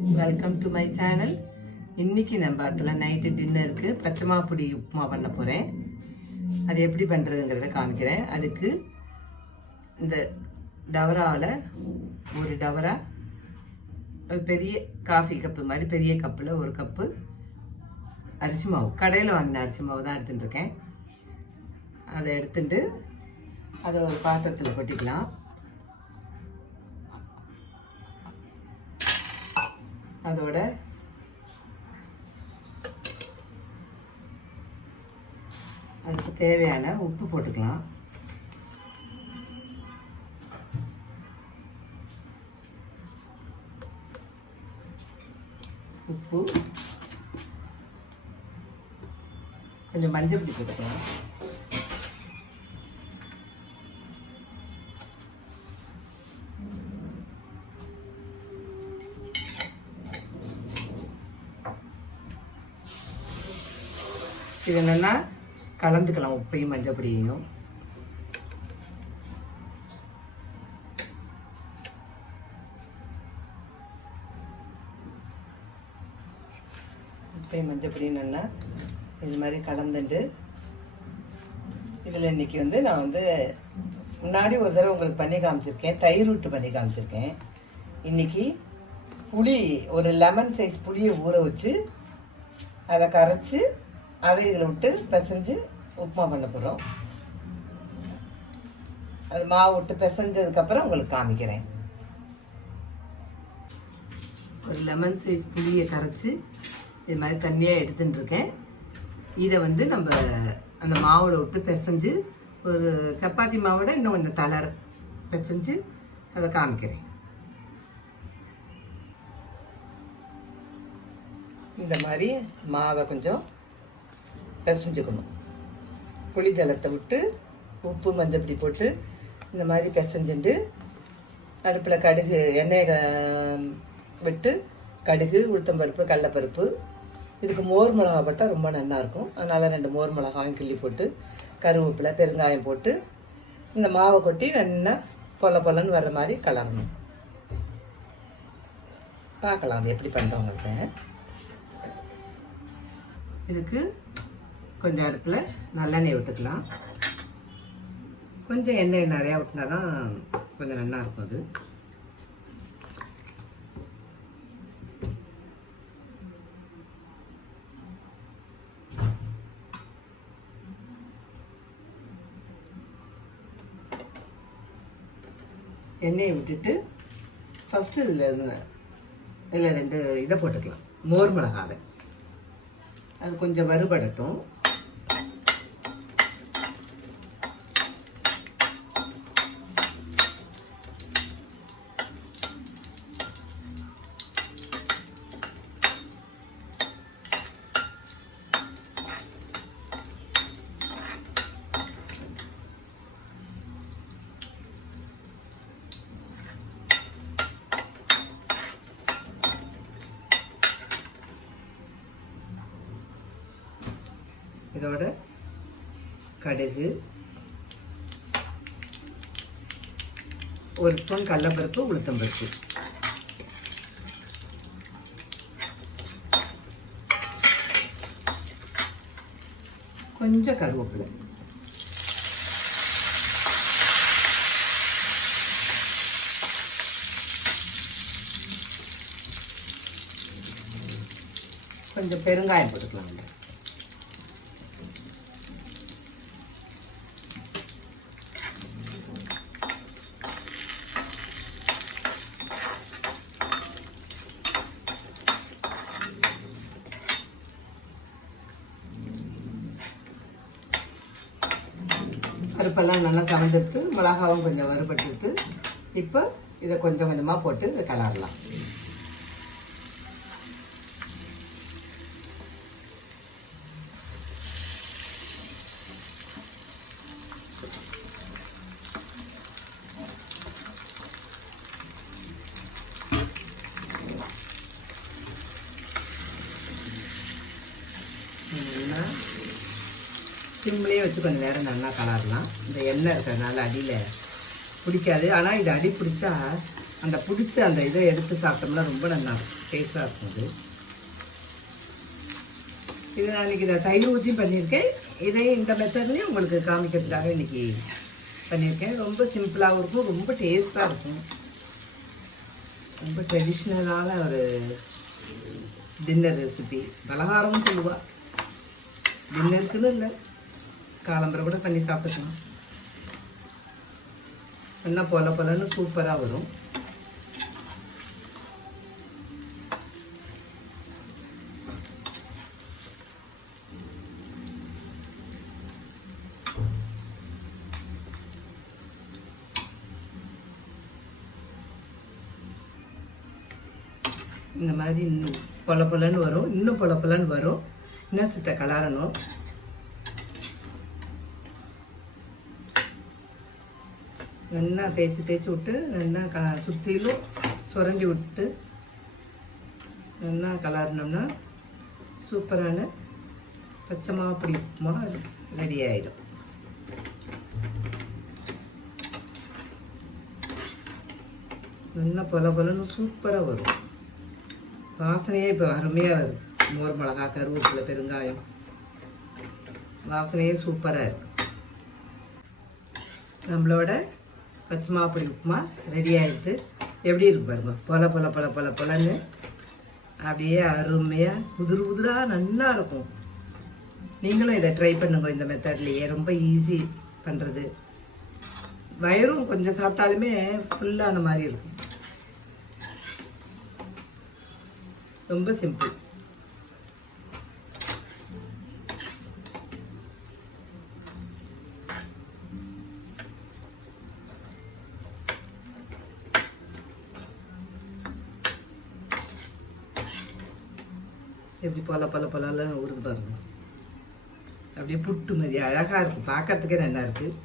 Welcome to my channel. இன்னைக்கு நம்ம பார்த்துல night டின்னருக்கு பச்சைமா பொடி உப்புமா பண்ண போகிறேன். அது எப்படி பண்ணுறதுங்கிறத காமிக்கிறேன். அதுக்கு இந்த டவராவில் ஒரு டவரா பெரிய காஃபி கப்பு மாதிரி பெரிய கப்பில் ஒரு கப்பு அரிசி மாவு, கடையில் வாங்கின அரிசி மாவு தான் எடுத்துட்டுருக்கேன். அதை எடுத்துட்டு அதை ஒரு பாத்திரத்தில் கொட்டிக்கலாம். அதோட அதுக்கு தேவையான உப்பு போட்டுக்கலாம். உப்பு, கொஞ்சம் மஞ்சள் பொடி போட்டுக்கலாம். இது என்னென்னா கலந்துக்கலாம், உப்பையும் மஞ்சள் பொடியையும். உப்பையும் மஞ்சள் பொடியும் நல்லா இது மாதிரி கலந்துட்டு இதில் இன்றைக்கி நான் முன்னாடி ஒரு தடவை உங்களுக்கு பண்ணி காமிச்சிருக்கேன், தயிர் விட்டு பண்ணி காமிச்சிருக்கேன். இன்றைக்கி புளி, ஒரு லெமன் சைஸ் புளியை ஊற வச்சு அதை கரைச்சி அதை இதில் விட்டு பிசைஞ்சு உப்புமா பண்ண போகிறோம். அது மாவு விட்டு பிசைஞ்சதுக்கப்புறம் உங்களுக்கு காமிக்கிறேன். ஒரு லெமன் சைஸ் புளியை கரைச்சி இது மாதிரி தண்ணியாக எடுத்துட்டுருக்கேன். இதை நம்ம அந்த மாவில் விட்டு பிசைஞ்சு ஒரு சப்பாத்தி மாவோட இன்னும் கொஞ்சம் தளர பிசைஞ்சு அதை காமிக்கிறேன். இந்த மாதிரி மாவை கொஞ்சம் பிசைஞ்சுக்கணும். புளி ஜலத்தை விட்டு உப்பு மஞ்சள் பொடி போட்டு இந்த மாதிரி பிசைஞ்சுட்டு அடுப்பில் கடுகு எண்ணெய் விட்டு கடுகு, உளுத்தம்பருப்பு, கடலைப்பருப்பு, இதுக்கு மோர் மிளகா போட்டால் ரொம்ப நல்லாயிருக்கும். அதனால் 2 மோர் மிளகாயும் கிள்ளி போட்டு கருவேப்பிலை, பெருங்காயம் போட்டு இந்த மாவை கொட்டி நல்லா பொலன்னு வர்ற மாதிரி கலரணும். பார்க்கலாம் அது எப்படி பண்ணுறவங்க. இதுக்கு கொஞ்சம் அடுப்பில் நல்லெண்ணெய் விட்டுக்கலாம். கொஞ்சம் எண்ணெய் நிறையா விட்டுனா தான் கொஞ்சம் நல்லா இருக்கும். அது எண்ணெயை விட்டுட்டு ஃபஸ்ட்டு இதில் 2 இதை போட்டுக்கலாம், மோர் மிளகாவை. அது கொஞ்சம் வறுபடட்டும். இதோட கடுகு, ஒரு ஸ்பூன் கடலைப்பருப்பு, உளுத்தம்பருப்பு, கொஞ்சம் கருவேப்பிலை, கொஞ்சம் பெருங்காயம் போட்டுக்கலாம். பருப்பெல்லாம் நல்லா சமைஞ்சிட்டு, மிளகாவும் கொஞ்சம் வறுபட்டுட்டு, இப்போ இதை கொஞ்சம் கொஞ்சமாக போட்டு இதை கலரலாம். சிம்லேயே வச்சு கொஞ்சம் நேரம் நல்லா கலரலாம். இந்த எண்ணெய் இருக்கிறதுனால அடியில் பிடிக்காது. ஆனால் இது அடி பிடிச்சா அந்த பிடிச்ச அந்த இதை எடுத்து சாப்பிட்டோம்னா ரொம்ப நல்லா இருக்கும், டேஸ்ட்டாக இருக்கும். இது நான் இன்றைக்கி இதை தயிர் ஊற்றியும் பண்ணியிருக்கேன். இதையும் இந்த மெத்தட்லேயும் உங்களுக்கு காமிக்கிறதுக்காக இன்றைக்கி பண்ணியிருக்கேன். ரொம்ப சிம்பிளாகவும் இருக்கும், ரொம்ப டேஸ்ட்டாக இருக்கும். ரொம்ப ட்ரெடிஷ்னலான ஒரு டின்னர் ரெசிபி. பலகாரம்னு சொல்லுவாள், டின்னருக்குன்னு இல்லை, காலம்பரை கூட பண்ணி சாப்பிட்டுக்கலாம். என்ன பொலன்னு சூப்பராக வரும். இந்த மாதிரி இன்னும் பொலன்னு வரும், இன்னும் பொலன்னு வரும். இன்னும் சித்த கலரணும். நல்லா தேய்ச்சி விட்டு நல்லா சுற்றிலும் சுரண்டி விட்டு நல்லா கலர்னோம்னா சூப்பரான பச்சை மாப்பிடி உப்புமா ரெடி ஆகிடும். நல்லா பொலன்னு சூப்பராக வரும். வாசனையே இப்போ அருமையாக வரும். மோர் மிளகா, கருவேப்பிலை, பெருங்காயம் வாசனையே சூப்பராக இருக்கும். நம்மளோட பச்சை மாப்பிடி உப்புமா ரெடி ஆகிடுது. எப்படி இருக்கு பாருங்க, பொலன்னு அப்படியே அருமையாக உதிராக நல்லா இருக்கும். நீங்களும் இதை ட்ரை பண்ணுங்க இந்த மெத்தட்லேயே. ரொம்ப ஈஸி பண்ணுறது. வயிறும் கொஞ்சம் சாப்பிட்டாலுமே ஃபுல்லான மாதிரி இருக்கும். ரொம்ப சிம்பிள். எப்படி பொலன்னு ஊறுது பாருங்க. அப்படியே புட்டு மாதிரி அழகாக இருக்கும், பார்க்கறதுக்கே நல்லா இருக்குது.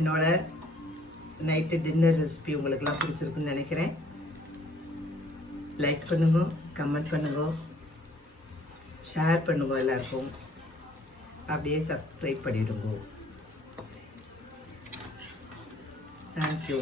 என்னோட நைட்டு டின்னர் ரெசிபி உங்களுக்கெல்லாம் பிடிச்சிருக்குன்னு நினைக்கிறேன். லைக் பண்ணுங்க, கமெண்ட் பண்ணுங்க, ஷேர் பண்ணுங்க, எல்லாருக்கும் அப்படியே சப்ஸ்கிரைப் பண்ணிவிடுங்க. தேங்க்யூ.